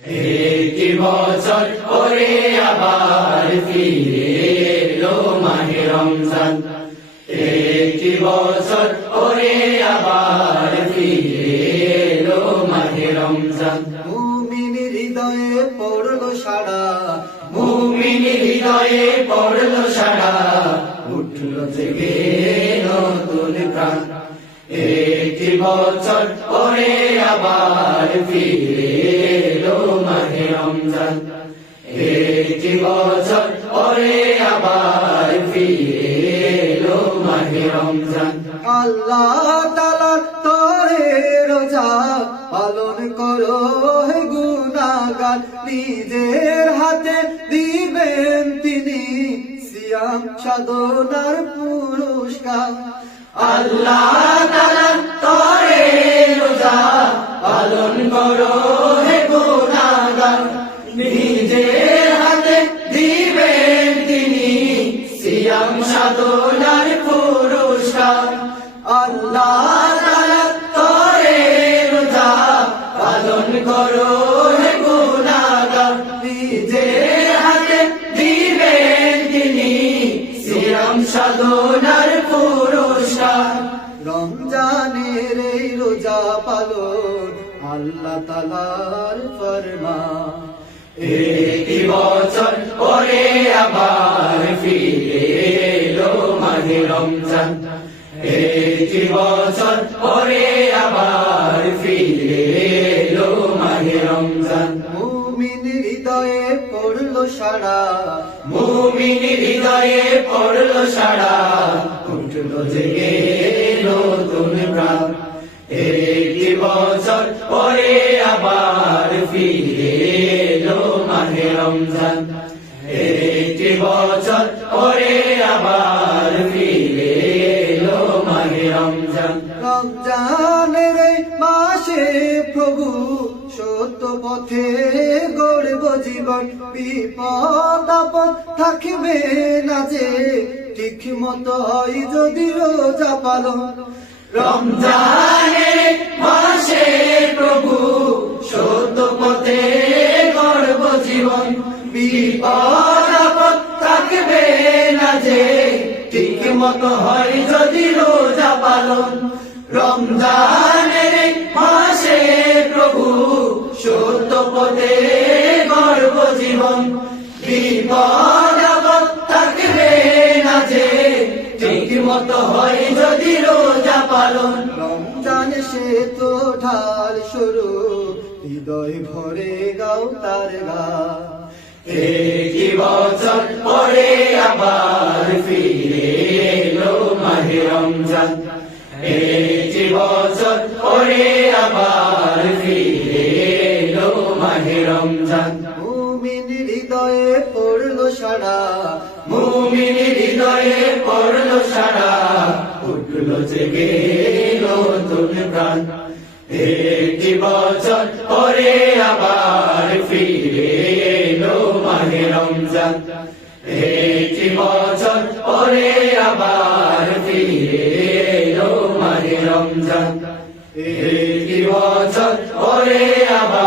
একটি বছর পরে আবার ফিরে এলো মাহে রমজান। একটি বছর পরে আবার ফিরে এলো মাহে রমজান। মুমিন হৃদয়ে পড়লো সাড়া, মুমিন হৃদয়ে পড়লো সাড়া, উঠলো জেগে নতুন প্রাণ। একটি বছর পরে আবার ফিরে এলো মাহে রমজান। একটি বছর পরে আবার ফিরে এলো মাহে রমজান। আল্লাহ তাআলার তরে রোজা পালন করো হে গুনাহগার, নিজের হাতে দিবেন তিনি সিয়াম সাধনার পুরস্কার। আল্লাহ তাআলার তরে রোজা পালন করো হে গুনাহগার, নিজের হাতে দিবেন তিনি সিয়াম সাধনার পুরস্কার। আল্লাহ তাআলার তরে রোজা পালন করো হে গুনাহগার, নিজের হাতে দিবেন তিনি সিয়াম সাধনার পুরস্কার। রমজানের এই রোজা পালন আল্লাহ তাআলার ফরমান। একটি বছর পরে আবার ফিরে এলো মাহে রমজান। একটি বছর পরে আবার ফিরে এলো মাহে রমজান। মুমিন হৃদয়ে পড়লো সাড়া, মুমিন হৃদয়ে পড়লো সাড়া, উঠলো জেগে নতুন প্রাণ। একটি বছর পরে আবার ফিরে এলো মাহে রমজান। একটি বছর পরে আবার ফিরে এলো মাহে রমজান। রমজানের এই মাসে প্রভু সত্য পথে গড়ব জীবন, বিপদ আপদ থাকবে না যে ঠিক মতো হয় যদি রোজা পালন। রমজানের মাসে প্রভু সত্য পথে গড়ব জীবন, বিপদ আপদ থাকবে না যে ঠিক মতো হয় যদি রোজা পালন। রমজানের মাসে প্রভু সত্য পথে গড়ব জীবন, বিপদ আপদ থাকবে না যে ঠিক মতো হয় যদি রোজা পালন। রমজান সে তো ঢাল শুরু, হৃদয় ভরে গাও তার গান। একটি বছর পরে আবার ফিরে এলো মাহে রমজান। একটি বছর পরে আবার ফিরে এলো মাহে রমজান। মুমিন হৃদয়ে পড়লো সাড়া, মুমিন হৃদয়ে পড়লো সাড়া, উঠলো জেগে নতুন প্রাণ। একটি বছর পরে আবার ফিরে এলো মাহে রমজান। একটি বছর পরে আবার ফিরে এলো মাহে রমজান। একটি বছর পরে আবার